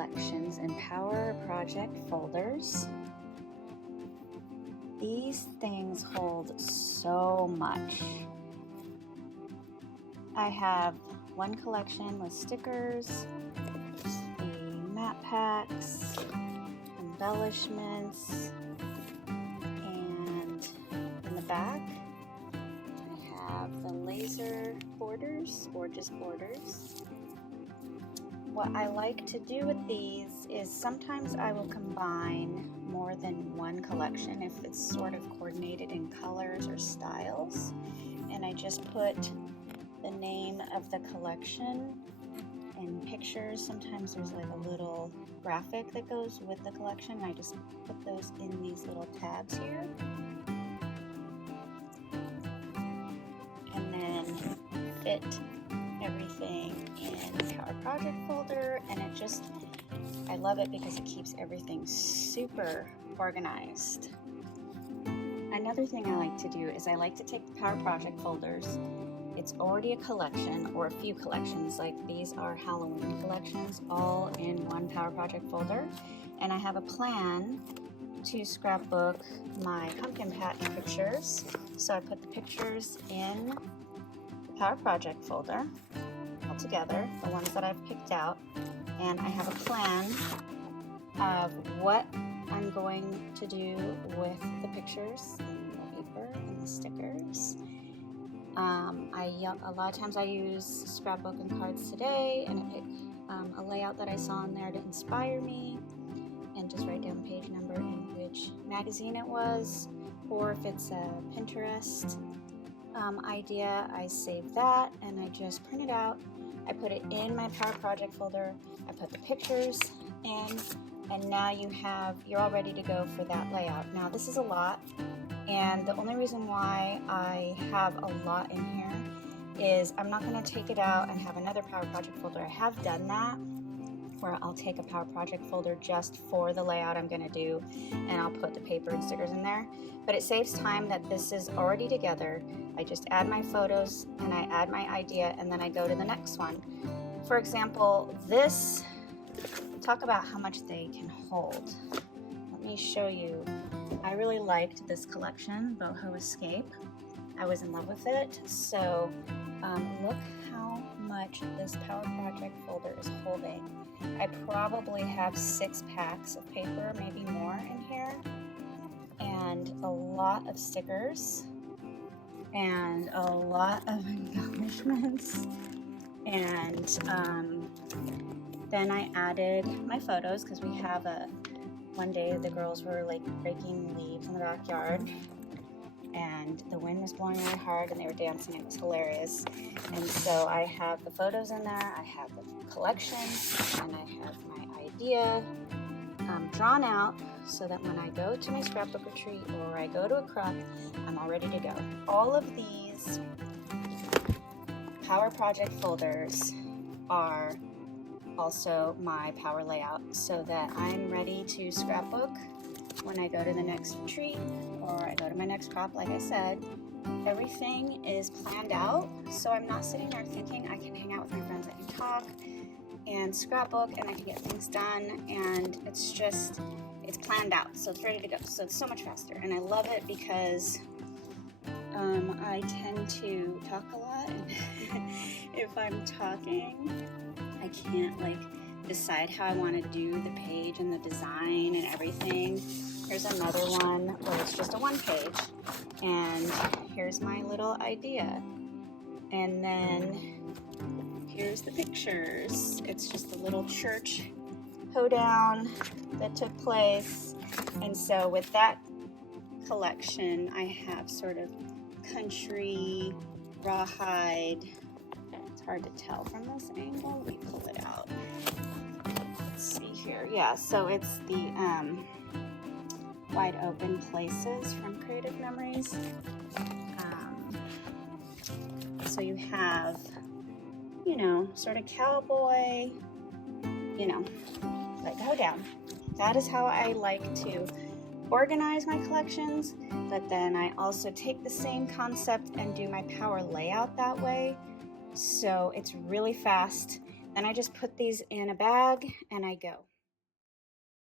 collections in Power Project folders. These things hold so much. I have one collection with stickers, the map packs, embellishments, and in the back I have the laser borders, gorgeous borders. What I like to do with these is sometimes I will combine more than one collection if it's sort of coordinated in colors or styles, and I just put the name of the collection and pictures. Sometimes there's like a little graphic that goes with the collection, and I just put those in these little tabs here, and then fit everything in the Power Project folder, and I love it because it keeps everything super organized. Another thing I like to do is I like to take the Power Project folders. It's already a collection or a few collections, like these are Halloween collections, all in one Power Project folder, and I have a plan to scrapbook my pumpkin patch pictures. So I put the pictures in Power Project folder all together, the ones that I've picked out, and I have a plan of what I'm going to do with the pictures and the paper and the stickers. A lot of times I use Scrapbook and Cards Today, and I pick a layout that I saw in there to inspire me, and just write down the page number and which magazine it was, or if it's a Pinterest idea, I save that and I just print it out. I put it in my Power Project folder, I put the pictures in, and now you're all ready to go for that layout. Now this is a lot, and the only reason why I have a lot in here is I'm not going to take it out and have another Power Project folder. I have done that, where I'll take a Power Project folder just for the layout I'm going to do, and I'll put the paper and stickers in there. But it saves time that this is already together. I just add my photos and I add my idea, and then I go to the next one. For example, this, talk about how much they can hold. Let me show you. I really liked this collection, Boho Escape. I was in love with it. So look how much this Power Project folder is holding. I probably have 6 packs of paper, maybe more in here, and a lot of stickers, and a lot of embellishments, and then I added my photos because we have one day the girls were like breaking leaves in the backyard, and the wind was blowing really hard and they were dancing. It was hilarious. And so I have the photos in there, I have the collection, and I have my idea drawn out so that when I go to my scrapbook retreat or I go to a crop, I'm all ready to go. All of these Power Project folders are also my Power layout, so that I'm ready to scrapbook when I go to the next retreat or I go to my next crop. Like I said, everything is planned out, so I'm not sitting there thinking. I can hang out with my friends, I can talk and scrapbook, and I can get things done, and it's planned out, so it's ready to go. So it's so much faster, and I love it because I tend to talk a lot, and if I'm talking, I can't decide how I want to do the page and the design and everything. Here's another one where it's just a one page, and here's my little idea, and then here's the pictures. It's just a little church hoedown that took place, and so with that collection I have sort of country, rawhide. It's hard to tell from this angle. Let me pull it out. Let's see here. Yeah, so it's the Wide Open Places from Creative Memories. So you have, sort of cowboy, like hoedown. That is how I like to organize my collections, but then I also take the same concept and do my Power layout that way. So it's really fast. Then I just put these in a bag and I go.